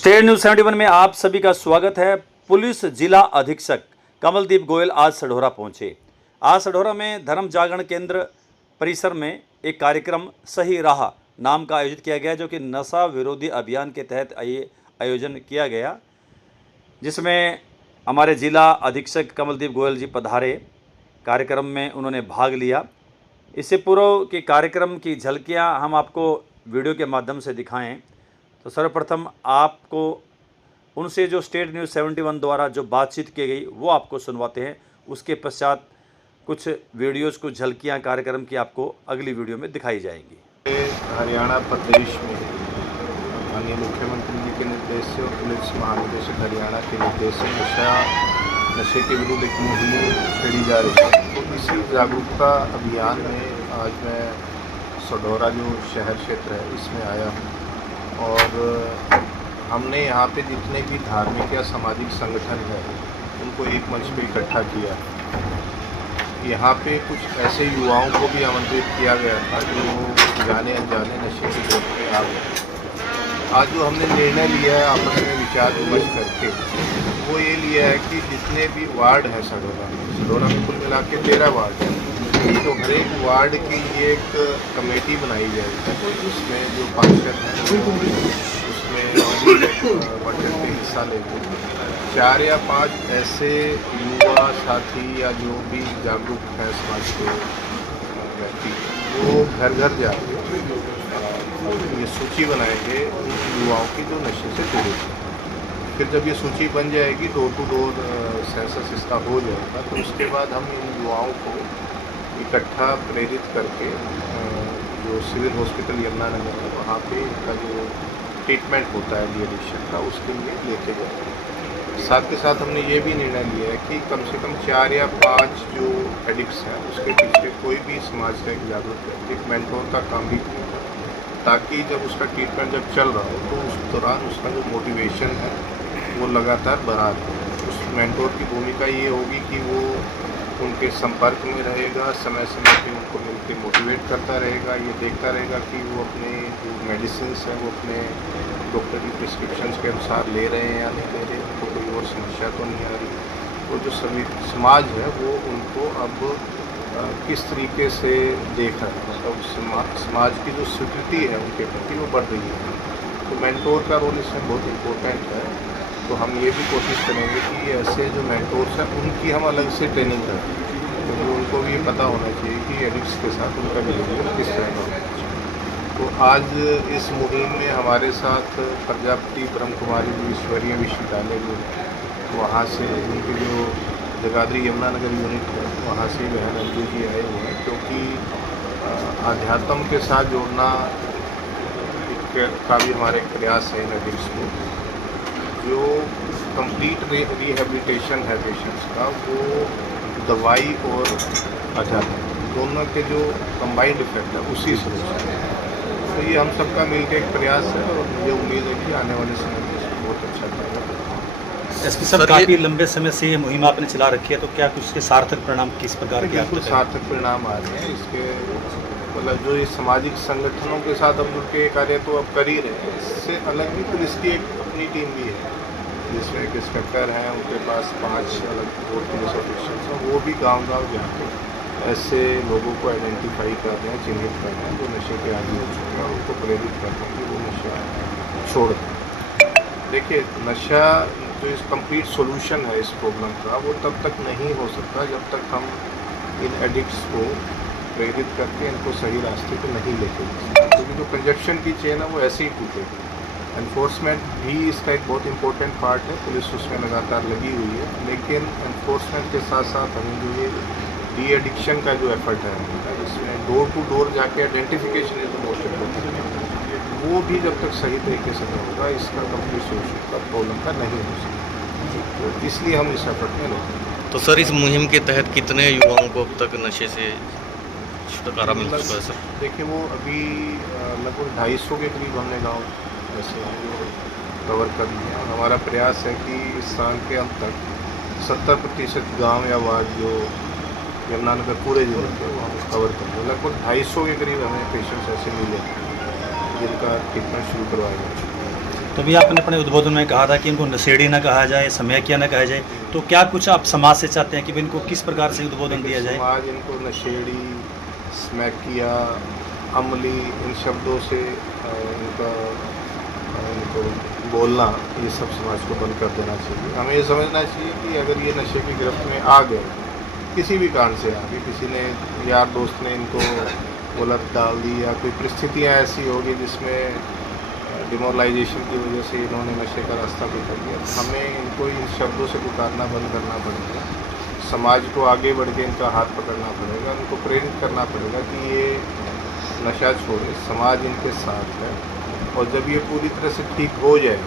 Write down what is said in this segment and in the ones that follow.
State news 71 में आप सभी का स्वागत है। पुलिस जिला अधीक्षक कमलदीप गोयल आज सढौरा पहुंचे। आज सढौरा में धर्म जागरण केंद्र परिसर में एक कार्यक्रम सही राह नाम का आयोजित किया गया, जो कि नशा विरोधी अभियान के तहत आयोजन किया गया, जिसमें हमारे जिला अधीक्षक कमलदीप गोयल जी पधारे। कार्यक्रम में उन्होंने भाग लिया। इससे पूर्व के कार्यक्रम की झलकियां हम आपको वीडियो के माध्यम से दिखाएं। तो सर्वप्रथम आपको उनसे जो स्टेट न्यूज़ 71 द्वारा जो बातचीत की गई वो आपको सुनवाते हैं। उसके पश्चात कुछ वीडियोस, कुछ झलकियां कार्यक्रम की आपको अगली वीडियो में दिखाई जाएंगी। हरियाणा प्रदेश में माननीय मुख्यमंत्री जी के निर्देश से और पुलिस महानिदेशक हरियाणा के निर्देश से नशे के विरुद्ध एक मुहिम छेड़ी जा रही है। तो इसी जागरूकता अभियान में आज मैं सढौरा जो शहर क्षेत्र है इसमें आया हूँ और हमने यहाँ पे जितने भी धार्मिक या सामाजिक संगठन हैं उनको एक मंच पे इकट्ठा किया। यहाँ पे कुछ ऐसे युवाओं को भी आमंत्रित किया गया था जो जाने अनजाने नशे की लत पे आ गए। आज जो हमने निर्णय लिया है आपस में विचार विमर्श करके, वो ये लिया है कि जितने भी वार्ड हैं सढौरा में कुल मिला के 13 वार्ड हैं, तो हर एक वार्ड की ये एक कमेटी बनाई जाएगी। तो उसमें जो पार्षद हैं उसमें बढ़ के हिस्सा लेंगे। 4 या 5 ऐसे युवा साथी या जो भी जागरूक हैं समाज के व्यक्ति, वो घर घर जाके ये सूची बनाएंगे उन युवाओं की जो नशे से पीड़ित हैं। फिर जब ये सूची बन जाएगी, डोर टू डोर सेंसस इसका हो जाएगा, तो उसके बाद हम इन युवाओं को इकट्ठा प्रेरित करके जो सिविल हॉस्पिटल यमुनानगर है वहाँ पे इनका जो ट्रीटमेंट होता है डी एडिक्शन का, उसके लिए लेके जाएंगे। साथ के साथ हमने ये भी निर्णय लिया है कि कम से कम 4 या 5 जो एडिक्ट्स हैं उसके पीछे कोई भी समाज का एक जागरूक व्यक्ति एक मेंटोर का काम भी किया, ताकि जब उसका ट्रीटमेंट जब चल रहा हो तो उस दौरान उसका जो मोटिवेशन है वो लगातार बढ़ा रहे। उस मेंटोर की भूमिका ये होगी कि वो उनके संपर्क में रहेगा, समय समय पे उनको मिलकर मोटिवेट करता रहेगा, ये देखता रहेगा कि वो अपने जो मेडिसिन हैं वो अपने डॉक्टर की प्रिस्क्रिप्शंस के अनुसार ले रहे हैं या नहीं ले रहे, उनको कोई और समस्या तो नहीं आ रही। तो जो समाज है वो उनको अब किस तरीके से देख रहा है, मतलब समाज की जो स्वीकृति है उनके प्रति वो बढ़ रही है। तो मेंटोर का रोल इसमें बहुत इम्पोर्टेंट है। तो हम ये भी कोशिश करेंगे कि ऐसे जो मेंटोर्स हैं उनकी हम अलग से ट्रेनिंग करें, क्योंकि तो उनको भी पता होना चाहिए कि एडिक्ट्स के साथ उनका बिहेवियर किस तरह का होना चाहिए। तो आज इस मुहिम में हमारे साथ प्रजापति ब्रह्म कुमारी ईश्वरीय विश्वविद्यालय जो है वहाँ से उनकी जो जगाधरी यमुनानगर यूनिट है वहाँ से बहन अंजू जी आए हुए हैं, क्योंकि अध्यात्म के साथ जोड़ना का भी हमारे प्रयास है इन एडिक्ट्स को। जो कंप्लीट रिहेबिलिटेशन है पेशेंट्स का, वो दवाई और अध्यात्म दोनों के जो कंबाइंड इफेक्ट है उसी से होता है। तो ये हम सबका मिलकर एक प्रयास है और मुझे उम्मीद है कि आने वाले समय में इसको बहुत अच्छा करेगा। एसपी साहब, काफ़ी लंबे समय से ये मुहिम आपने चला रखी है, तो क्या कुछ इसके सार्थक परिणाम किस प्रकार के? बिल्कुल सार्थक परिणाम आ रहे हैं इसके। मतलब जो इस सामाजिक संगठनों के साथ हम जुड़ के कार्य तो अब कर ही रहे हैं, इससे अलग भी पुलिस की एक अपनी टीम भी है जिसमें एक इंस्पेक्टर हैं, उनके पास 5 अलग और पुलिस ऑफिसर्स हैं। वो भी गांव-गांव जाकर ऐसे लोगों को आइडेंटिफाई कर रहे हैं, चिन्हित कर रहे हैं जो नशे के आदी हो चुके हैं, और उनको प्रेरित कर रहे हैं कि वो नशा छोड़ दें। देखिए, नशा जो इस कंप्लीट सोल्यूशन है इस प्रॉब्लम का, वो तब तक नहीं हो सकता जब तक हम इन एडिक्ट्स को प्रेरित करके इनको सही रास्ते पे नहीं लेके जा सकते, क्योंकि जो कंजक्शन की चेन है वो ऐसे ही टूटेगी। एनफोर्समेंट भी इसका एक बहुत इंपॉर्टेंट पार्ट है, पुलिस उसमें लगातार लगी हुई है, लेकिन एनफोर्समेंट के साथ साथ हमें जो ये डी एडिक्शन का जो एफर्ट है इसमें डोर टू डोर जाके identification is the most important, वो भी जब तक सही तरीके से नहीं होगा इसका कंप्लीट सोल्यूशन का प्रॉब्लम का नहीं हो सकता। तो इसलिए हम इस एफर्ट में लगे। तो सर, इस मुहिम के तहत कितने युवाओं को अब तक नशे से छुटकारा मिल चुका है? सर देखिए, वो अभी लगभग 250 के करीब हमने गाँव ऐसे हैं जो कवर कर लिए हैं। हमारा प्रयास है कि इस साल के अंत तक 70% गांव या वार्ड जो यमुनानगर पूरे जिले के वो हम कवर कर दें। लगभग 250 के करीब हमें पेशेंट्स ऐसे मिले जिनका ट्रीटमेंट शुरू करवाया जा चुका है। तो भी आपने अपने उद्बोधन में कहा था कि इनको नशेड़ी न कहा जाए, समयकिया न कहा जाए, तो क्या कुछ आप समाज से चाहते हैं कि भाई इनको किस प्रकार से उद्बोधन दिया जाए? समाज इनको नशेड़ी, स्मैकिया, अमली इन शब्दों से इनको बोलना, ये सब समाज को बंद कर देना चाहिए। हमें ये समझना चाहिए कि अगर ये नशे की गिरफ्त में आ गए, किसी भी कारण से आ गए, किसी ने यार दोस्त ने इनको गलत डाल दी या कोई परिस्थितियाँ ऐसी होगी जिसमें डिमोरलाइजेशन की वजह से इन्होंने नशे का रास्ता पकड़ लिया, हमें इनको इन शब्दों से पुकारना बंद करना पड़ेगा। समाज को आगे बढ़ के इनका हाथ पकड़ना पड़ेगा, उनको प्रेरित करना पड़ेगा कि ये नशा छोड़े, समाज इनके साथ है। और जब ये पूरी तरह से ठीक हो जाए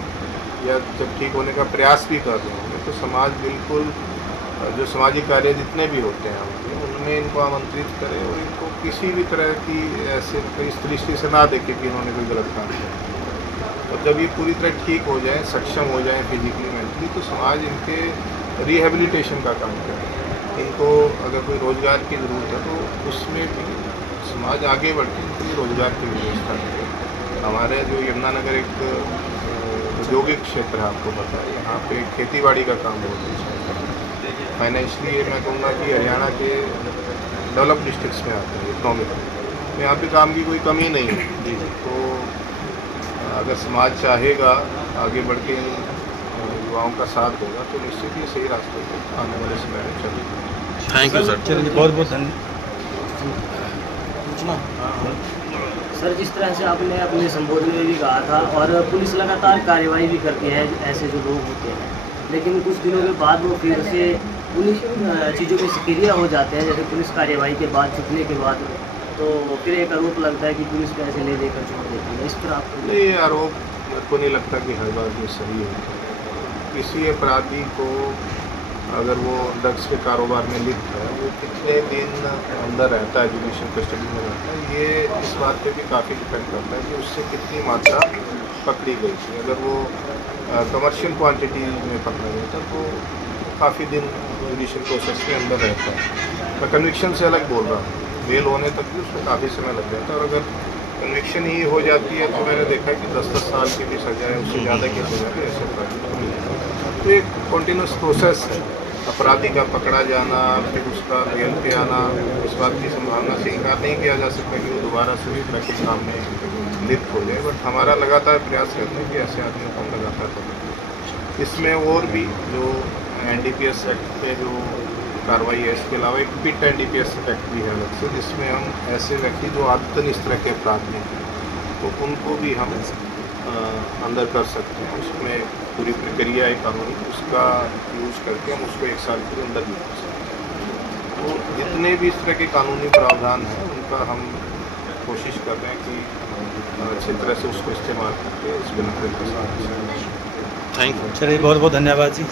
या जब ठीक होने का प्रयास भी कर रहे होंगे, तो समाज बिल्कुल जो सामाजिक कार्य जितने भी होते हैं हमारे, उनमें इनको आमंत्रित करे और इनको किसी भी तरह की ऐसे इस दृष्टि से ना देखे कि इन्होंने कोई गलत काम किया। और जब ये पूरी तरह ठीक हो जाए, सक्षम हो जाए फिजिकली, मेंटली, तो समाज इनके रिहेबिलिटेशन का काम करे। इनको अगर कोई रोज़गार की ज़रूरत है तो उसमें भी समाज आगे बढ़ के इनके लिए रोज़गार की व्यवस्था करे। हमारे जो यमुनानगर एक औद्योगिक क्षेत्र है, आपको पता है, यहाँ पे खेतीबाड़ी का काम बहुत अच्छा है। फाइनेंशियली मैं कहूँगा कि हरियाणा के डेवलप डिस्ट्रिक्ट्स में आते हैं इकोनॉमिकली, यहाँ पे काम की कोई कमी नहीं है। तो अगर समाज चाहेगा आगे बढ़ के इन युवाओं का साथ देगा तो निश्चित ही सही रास्ते पर आने वाले समय में चलेगा। Thank you sir. चलिए, बहुत बहुत धन्यवाद। सर, जिस तरह से आपने अपने संबोधन में भी कहा था, और पुलिस लगातार कार्रवाई भी करती है ऐसे जो लोग होते हैं, लेकिन कुछ दिनों के बाद वो फिर से उन्हीं चीज़ों पे सक्रिय हो जाते हैं, जैसे पुलिस कार्रवाई के बाद, छुटने के बाद, तो फिर एक आरोप लगता है कि पुलिस पैसे ले देकर छोड़ देती है। इस पर आपको ये आरोप मेरे को नहीं लगता कि हर बार ये सही है। किसी अपराधी को अगर वो ड्रग्स के कारोबार में लिप्त है, वो कितने दिन अंदर रहता है, जुडिशियल कस्टडी में रहता है, ये इस बात पे भी काफ़ी डिपेंड करता है कि उससे कितनी मात्रा पकड़ी गई थी। अगर वो कमर्शियल क्वांटिटी में पकड़ा गया था तो काफ़ी दिन जुडिशियल प्रोसेस के अंदर रहता है। मैं कन्विक्शन से अलग बोल रहा हूँ, बेल होने तक भी उसमें काफ़ी समय लग जाता है। और अगर कन्विक्शन ही हो जाती है तो मैंने देखा है कि 10-10 साल की भी सज़ा है, उससे ज़्यादा की सज़ा भी ऐसे अपराधी को मिल जाती है। तो एक कॉन्टीन्यूस प्रोसेस है, अपराधी का पकड़ा जाना, फिर उसका जेल पे आना, इस बात की संभावना से इनकार नहीं किया जा सकता कि वो दोबारा से उस तरह के काम में लिप्त हो जाए। बट हमारा लगातार प्रयास करते हैं कि ऐसे आदमियों को हम लगातार पकड़ें। इसमें और भी जो NDPS एक्ट पे जो कार्रवाई है, इसके अलावा एक पिट NDPS एक्ट भी है अलग से, जिसमें हम ऐसे व्यक्ति जो आदतन इस तरह के अपराध में हैं, तो उनको भी हम अंदर कर सकते हैं। उसमें पूरी प्रक्रिया है कानूनी, उसका यूज़ करके हम उसको 1 साल के अंदर भी कर सकते हैं। तो जितने भी इस तरह के कानूनी प्रावधान हैं, उनका हम कोशिश कर रहे हैं कि अच्छी तरह से उसको इस्तेमाल करके इस बिना के साथ। Thank you. चलिए, बहुत बहुत धन्यवाद जी।